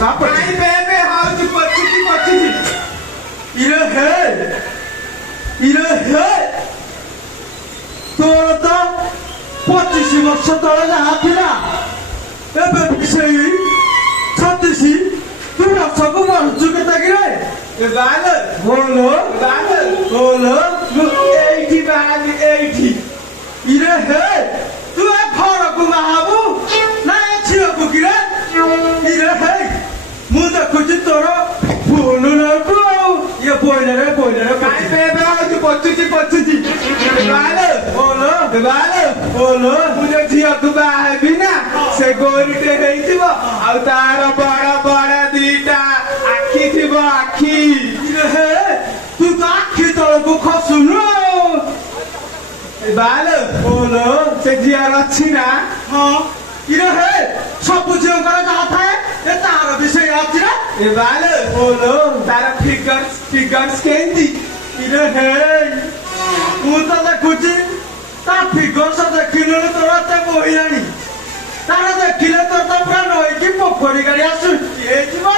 का काई बेबे हाउ पछुची इरे हे तोर तो 25 वर्ष तले जहाँ थिला एबे बिसेई 36 तू रसको मरचु केता गिरे ए बाले बोलो एठी बाले एठी इरे हे तू ए घर को महाबू ना छियो को गिरे इरे हे मु देखुची तोर फूल न को ये बोइलर काई बेबे हाउ पछुची बाले बोलो मुझे झिया को बाहे बिना से गोरीटे हेइतिबो आ तार बड़ा दीटा आखी थिबो आखी इरे हे तू तो आखी तोर को खसुनु ए बाले बोलो से झिया रछि ना हाँ इरे हे सब झियो कर जहाँ थाए ए तार विषय अछि ना ए बाले बोलो तार फिगर्स केंदी इरे हे मु तो देखुची ता फिगर से देखिले तोरा ते मोहियानी तारा देखिले तोर तो पूरा नई की पोखरी गाड़ी आसु ए जीवा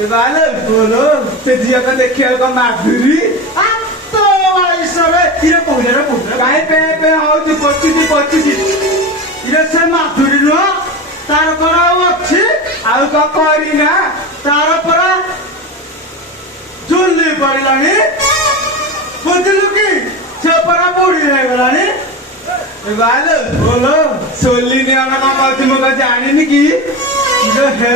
ए बाले बोलो से झिया को देखियो को माधुरी आ तो वाली सरे इरे मोहिरे काई बेबे हाउ पछुची इरे से माधुरी न तार परा अछि आउ का करी ना तार परा झुल्ली पड़िलानी बुझलु की से परा बुढ़ी है गलानी ए बाले बोलो सोली ने अना का मका जानिनी की इरे हे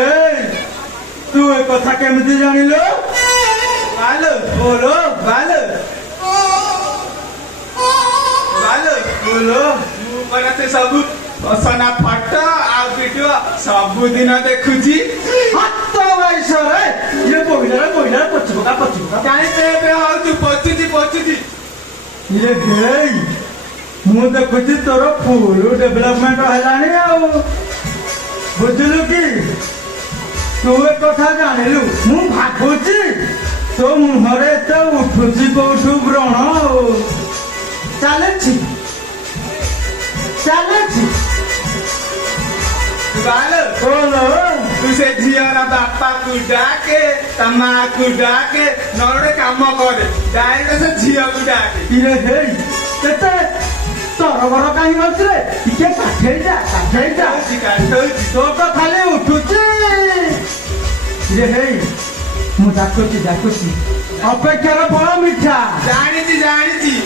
तू ए कथा केमिति जानिलो बाले बोलो बाले बोलो मु मने सब सना फटो आ वीडियो सब दिन देखुची हाथ भाई सरे ये बोइलर पछुका काई बेबे हाउ पछुची ये हे मु देखुची तोर फुल डेवलपमेंट हेलानी आ बुझलु की तू ए कथा जानिलु मु भागुची तो मुहरे तो उठुची कोठु व्रण चालछि बाले बोलो तू से झियारा बापा को डाके ता माँ को डाके नोड़े काम करे डायरेक्ट से झिया को डाके इरे हे केते तोर घर काई नछले टिके काठे जा तो तो खाली उठुची इरे हे मु डाकुची अपेक्षार फल मिठा जानिची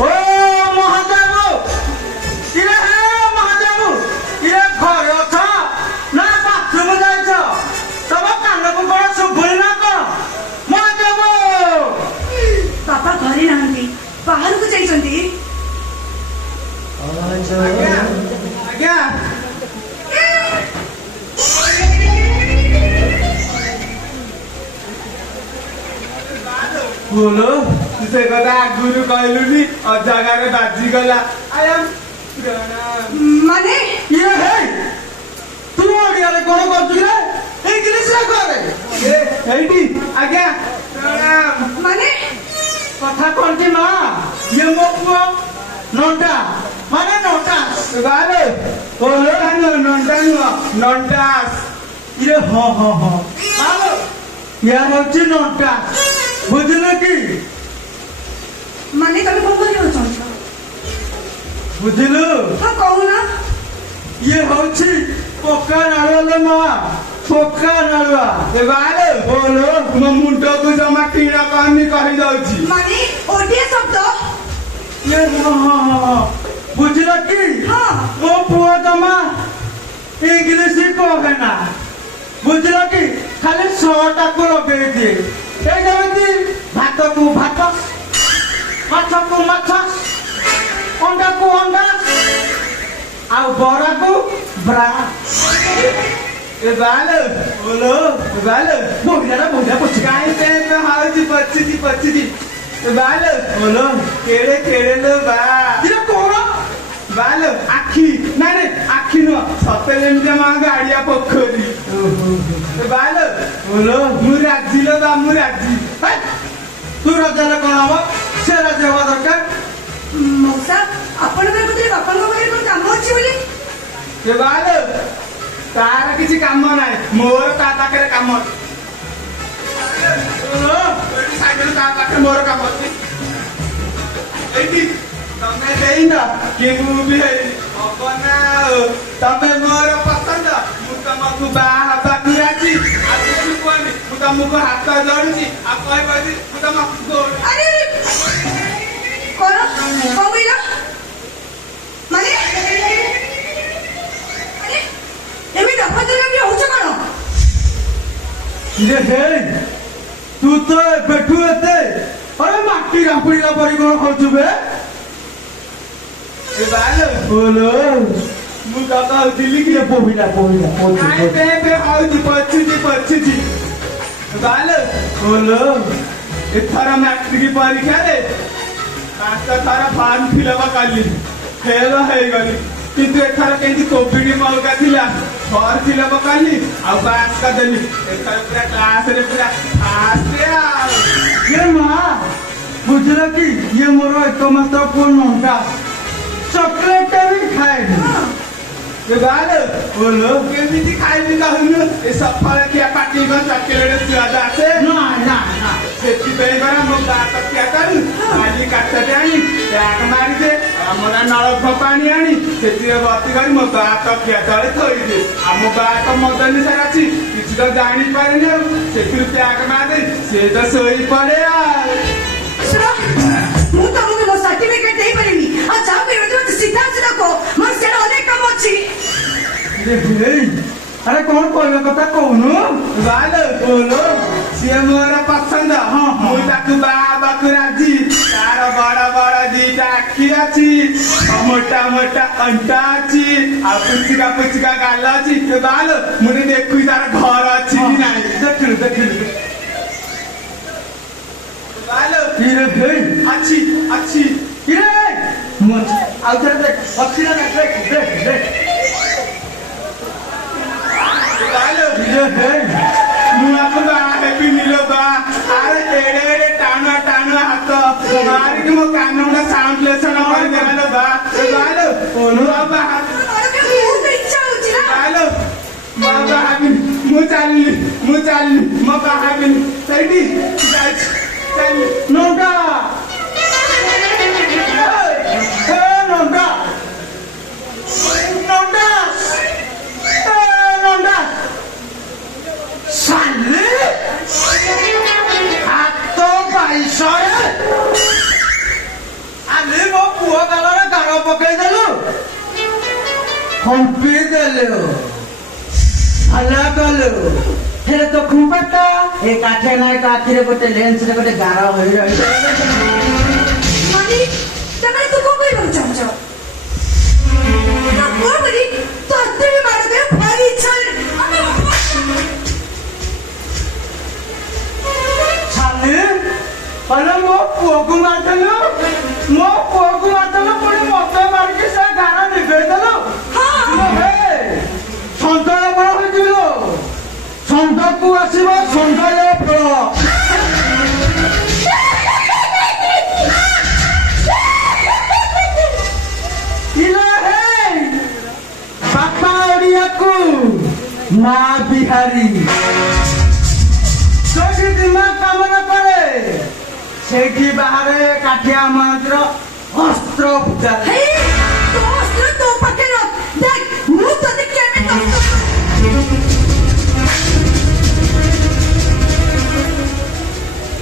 ओ महादेव इरे हे महादेव इरे घर अछ ना बाथरूम जाइछ तब कान को बड़ सुभुल ना को महादेव पापा घरे नाहंती बाहर को जाइछंती आज्ञा बोलो से कथा गुरु कहलुनी जगार बाजी गला आयाम माने ये है तू ओडिया रे कोन करछु रे इंग्लिश रे करे एठी आज्ञा प्रणाम माने कथा कोनती मा ये मो पुआ नोटा माने नोटास बाले बोलो नंटास इरे हो आलो या होची नोटास बुझले की माने तमे कोन करियो चाहछो बुझलु हां कहू ना ये होची पोका नाळले मा पोका नाळवा ए बाले बोलो मो मुंडो को जमा कीड़ा कानी कहि जाउची माने ओडिया शब्द ये हो बुझला की हां मो पुआ जमा इंग्लिश कहे ना बुझला की खाली 100 को लगे दिए ए जेमिति भात को भात माछ को माछ अंडा को अंडा आ बरा को ब्रा ए बाले बोलो बाले बोलिया पूछ काई पे हाउजी पछी ए बाले बोलो केड़े लो बा ये कोरा बाले आखी नारे आखी नो सतेलेन जमा गाड़िया पोखरी ए बाले बोलो मुराजी लो बा मुराजी तू राजा कोन हवा से राजा हवा दरकार मौसा ଆପଣଙ୍କର କହୁଥିଲେ ବାପାଙ୍କ ପାଖରେ କଣ କାମ ଅଛି ବୋଲି। ସେ ବାହାରେ ତାର କିଛି କାମ ନାହିଁ, ମୋର ତା ପାଖରେ କାମ ଅଛି। ସାଇକେଲ ତା ପାଖରେ ମୋର କାମ ଅଛି। ଏଇଠି ତମେ ଦେଇନ କି ମୁଁ ବି ହେଇନି, ହବ ନା ଆଉ। ତମେ ମୋର ପସନ୍ଦ, ମୁଁ ତମକୁ ବାହା ହବାକୁ ରାଜି। ଆଉ କିଛି କୁହନି, ମୁଁ ତମକୁ ହାତ ଯୋଡୁଛି। ଆଉ କହିବି ମୁଁ ତମକୁ ଆରେ କଣ କହିଲ ମାନେ ଏମିତି ଅଭଦ୍ର ହଉଛ କଣ? ଇରେ ହେ ତୁ ତ ଏବେଠୁ ଏତେ ଅରେ ମାଟି ରାମ୍ପୁଡ଼ିଲା ପରି କଣ ହଉଛୁ ବେ? ଏ ବାଲ ବୋଲୋ ମୁଁ ତ କହୁଥିଲି କି ପୋହିଲା ନାଇଁ ବେ ହଉଛି ପଛୁଛି ବାଲ ବୋଲୋ ଏଥର ମାଟ୍ରିକ ପରୀକ୍ଷାରେ 5 ଥର ଫର୍ମ ଫିଲଅପ କଲି, ଫେଲ ହେଇଗଲି। କିନ୍ତୁ ଏଥର କେମିତି କୋଭିଡ ମୌକା ଥିଲା, ଫର୍ମ ଫିଲଅପ କଲି ଆଉ ପାସ୍ କରିଦେଲି। ଏଥର ପୁରା କ୍ଲାସରେ ପୁରା ଫାଷ୍ଟ ଆଉ। ये माँ बुझल कि ये मोर एकमात्र पुओ नंदा चॉकलेट भी खाएनी ଏ ବାଲ बोलो କେମିତି ଖାଇବି କହୁନୁ? ଏ ସଫଳ ଖିଆ ପାଟି କଣ ଚକଲେଟ ସୁଆଦ ଆସେ? ना ना ना ସେଥିପାଇଁ ପରା ମୋ ବା ତକିଆ କରୁ ଖାଲି କାଠଟେ ଆଣି ବ୍ୟାଗ ମାରିଦେ, ଆମର ନଳକୂପ ପାଣି ଆଣି ସେଥିରେ ଭର୍ତ୍ତି କରି ମୋ ବା ତକିଆ ତଳେ ଥୋଇଦିଏ। ଆଉ ମୋ ବା ତ ମଦ ନିଶାରେ ଅଛି, କିଛି ତ ଜାଣିପାରେନି, ଆଉ ସେଥିରୁ ବ୍ୟାଗ ମାରିଦେଇ ସିଏ ତ ଶୋଇ ପଡେ ଆଉ। ଶୁଣ ମୁଁ ତମକୁ ମୋ ସାର୍ଟିଫିକେଟ ଦେଇପାରିବି। ଆଉ ଯାହା କହିବ ମତେ ସିଧା କହ, ମୋର ସେଟା ଅନେକ କାମ ଅଛି। अरे कौन कहला कथा कहूनु ବାଲ बोलो ସିଏ ମୋର ପସନ୍ଦ, ମୁଁ ତାକୁ ବାହା ହବାକୁ ରାଜି। ତାର ବଡ ବଡ ଦିଟା ଆଖି ଅଛି, ମୋଟା ମୋଟା ଅଣ୍ଟା ଅଛି, ଆଉ ପୁଚିକା ଗାଲ ଅଛି। ବାଲ ମୁଁ ଦେଖୁଛି ତାର ଘର ଅଛି କି ନାହିଁ। देखिलु ବାଲ इरे हे ଅଛି ଅଛି इरे मत आउ थे देख अच्छी ना देख देख ବାଲ इरे हे ମୁଁ ଆକୁ ବାହା ହେବିନି ଲୋ ବା। ଆରେ ଏଡେ ଏଡେ ଟାଣୁଆ ହାତ ମାରିକି ମୋ କାନ ଗୁଡା ସାଉଣ୍ଡ ଲେସନ କରିଦେଲା ଲୋ ବା। ବାଲ ମୁଁ ଆଉ ବାହା ବହୁତ ଇଚ୍ଛା ହଉଛି ନା। ବାଲ ମୋ ବାହା ହେବିନି, ମୁଁ ଚାଲିଲି ମୋ ବାହା ହେବିନି। ସେଇଠି ଯାଇଛି ଚାଲିଲି। नंदा हे नंदा नंदा साले हाथ बाईशे आले मो पुओ गालरे गार पकई देलु हंपी देलु भला कलु हेरे तो खुंपाटा ए काठे ना काठीरे गोटे लेंस रे गोटे गार होई रही ମାନେ ତମେ ତୁ କଣ କହିବାକୁ ଚାହୁଁଛ? କଣ କରି ତତେ ବି ମାର ଦେ ଭାରି ଇଚ୍ଛା। छाले अरे मो पुओ को मारदेलु पुणी मते मारके से गार निभे देलु हे संतळ बळ होई दिलो संतକୁ ଆସିବ संतळ ଫଳ बापा ओडियाकू माँ बिहारी जोठी दिमाग काम न करे ସେଇଠି ବାହାରେ କାଠିଆ ମନ୍ତ୍ର ଅସ୍ତ୍ର ପୂଜା ହେ ତୋ ଅସ୍ତ୍ର ତୋ ପାଖରେ ରଖ। ଦେଖ ମୁଁ ତତେ କେମିତି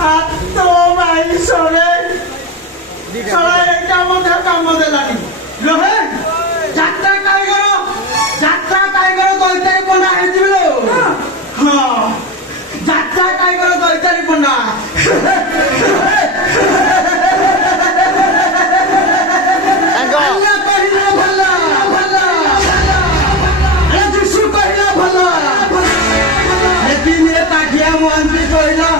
ହାତ ବାଇଶରେ ଏଇଟା ମଧ୍ୟ କାମ ଦେଲାନି ରହେ ଯାତ୍ରା କାରିଗର ଦୈତାରୀ ପଣ୍ଡା ହେଇଯିବି ଲୋ ହଁ ଯାତ୍ରା କାରିଗର ଦୈତାରୀ ପଣ୍ଡା ମନ୍ତ୍ରୀ କହିଲା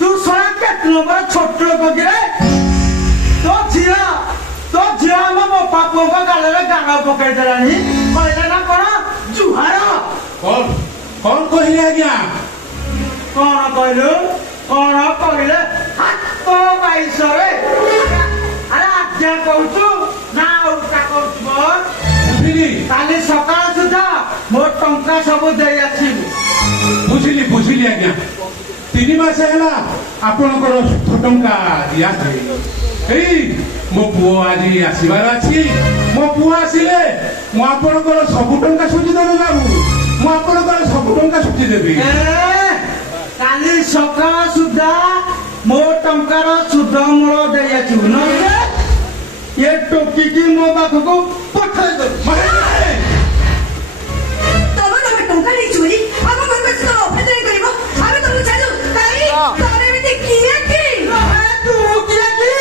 ତୁ ଶଳା କେତେ ନମ୍ବର ଛୋଟ ଲୋକ କିରେ ତୋ ଝିଅ ଆମ ମୋ ବାପାଙ୍କ ଗାଲରେ ଗାଳ ପକେଇ ଦେଲାଣି କହିଲା ନା କଣ କଣ କହିଲେ ଆଜ୍ଞା? କଣ କହିଲୁ? କଣ କହିଲେ? ହାତ ବାଇଶରେ ଆରେ ଆଜ୍ଞା କହୁଛୁ ନା ଉଲ୍ଟା କହୁଛୁ ବୋଲ? ବୁଝିଲି କାଲି ସକାଳ ସୁଦ୍ଧା ମୋ ଟଙ୍କା ସବୁ ଦେଇ ଆସିବୁ। ବୁଝିଲି ଆଜ୍ଞା। 3 ମାସ ହେଲା ଆପଣଙ୍କର ସୁଧ ଟଙ୍କା ଦିଆଯାଏ। ଏଇ ମୋ ପୁଅ ଆଜି ଆସିବାର ଅଛି। ମୋ ପୁଅ ଆସିଲେ ମୁଁ ଆପଣଙ୍କର ସବୁ ଟଙ୍କା ସୁଝିଦେବି ବାବୁ। ମୁଁ ଆପଣଙ୍କର ସବୁ ଟଙ୍କା ସୁଝିଦେବି। କାଲି ସକାଳ ସୁଦ୍ଧା ମୋ ଟଙ୍କାର ସୁଧ ମୂଳ ଦେଇ ଆସିବୁ, ନହେଲେ ଏ ଟୋକିକି ମୋ ପାଖକୁ ପଠେଇଦେବୁ। ତମେ ଟଙ୍କା ନେଇଛୁ ବୋଲି ଆମ ଘରକୁ ଆସି ତମେ ଅଭଦ୍ରାମି କରିବ? ଆମେ ତମକୁ ଛାଡୁ କାହିଁ? ତମେ ଏମିତି କିଏ କି? ତୁ କିଏ କି?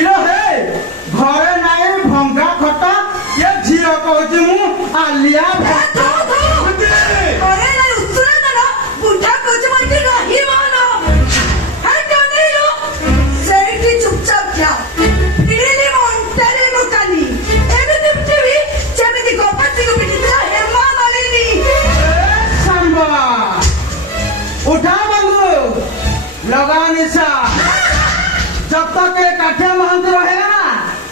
ଇଲୋ ହେ, ଘରେ ନାହିଁ ଭଙ୍ଗା ଖଟ, ଏ ଝିଅ କହୁଛି ମୁଁ ଆଲିଆ ଭଟ୍ଟ। ଘରେ ନାହିଁ ଉତ୍ତରା ଦାନ, ବୁଢା କହୁଛି ମୋର ଏଠି ରହିବ ନା। ହେ ଟନେଇଲୁ, ସେଇଠି ଚୁପଚାପ ଯାଅ। ପିଡ଼ିଲି ମୋ ଅଣ୍ଟାରେ ମୋ କାନି। ଏମିତି ପିଟିବି ଯେମିତି ଗୋପାଳସିଂହ ପିଟିଥିଲା ହେମା ମାଳିନୀ। सांबा उठा बाबू, लगा निशा। जब तक ये काठिया महंत रहेगा ना,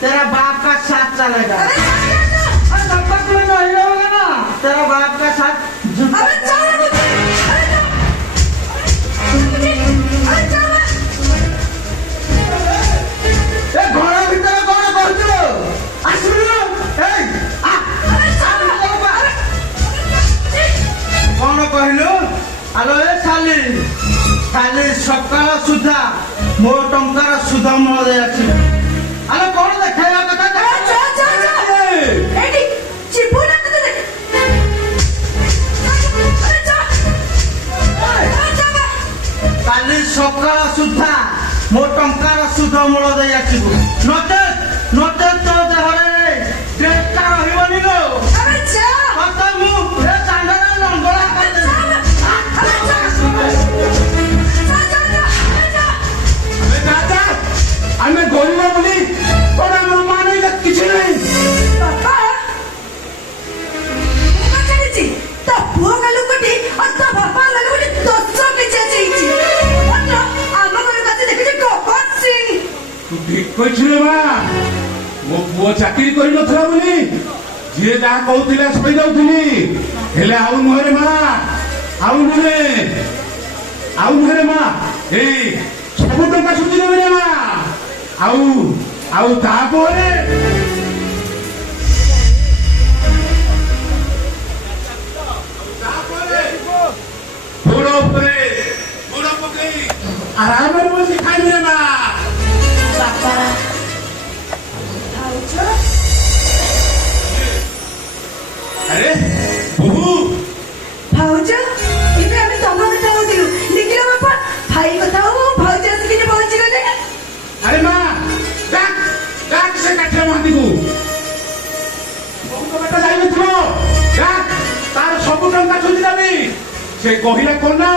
तेरा बाप का साथ चलेगा। अरे और जब तक तुम्हें नहीं रहोगे ना, तेरा बाप का साथ अरे जाओ मुझे, अरे जाओ, अरे जाओ। ए घोड़ा भीतर कौन कहଛୁ? ଆସିଲୁ ଏଇ ଆ କଣ କହିଲୁ? ଆଲୋ ଏ ଶାଲି, କାଲି ସକାଳ ସୁଦ୍ଧା ମୋ ଟଙ୍କାର ସୁଧ ମୂଳ ଦେଇ ଆସିବୁ। ଆଲୋ କଣ ଦେଖାଇବା କଥା जा जा जा एडी चिपू ना तो देख अरे जा जा କାଲି ସକାଳ ସୁଦ୍ଧା ମୋ ଟଙ୍କାର ସୁଧ ମୂଳ ଦେଇ ଆସିବୁ, ନଚେତ ତୋ ଦେହରେ ଟେକା ରହିବନି ଲୋ। अरे जा କଥା ମୁଁ ଏ ଚାନ୍ଦରେ ଲଙ୍ଗଳା କରିଦେବି। अरे जा ଦାଦା ଆମେ ଗରିବ ବୋଲି ତୋର ମାନେ କିଛି ନାହିଁ। पापा मैं कहली तो पुओ गालू कोटी और तो पापा गालू कोटी दोसो के जाईची मतलब आम घर काते देखि गोपाल सिंह ତୁ ଠିକ କହିଛୁ ରେ ମା। ମୋ ପୁଅ ଚାକିରି କରିନଥିଲା ବୋଲି ଯିଏ ଯାହା କହୁଥିଲା ଶୋଇ ଯାଉଥିଲି। ହେଲେ ଆଉ ନୁହେଁ ମା, ଆଉ ନୁହେଁ ମା। ଏଇ ସବୁ ଟଙ୍କା ସୁଝିଦେବି ରେ ମା। ଆଉ ତାପରେ ଗୋଡ଼ ଉପରେ ଗୋଡ଼ ପକେଇ ଆରାମରେ ବସି ଖାଇବି ରେ ମା। पापा आउचो अरे बुबू भाउज इबे आमे तम कथा होतिलु निकिलो बापा भाई कथा हो भाउज आसी के पहुंची गले। अरे माँ डाक से काठिया महंती को बेटा जाइए डाक तार सब टंका सुझी देवी से कहला कौन ना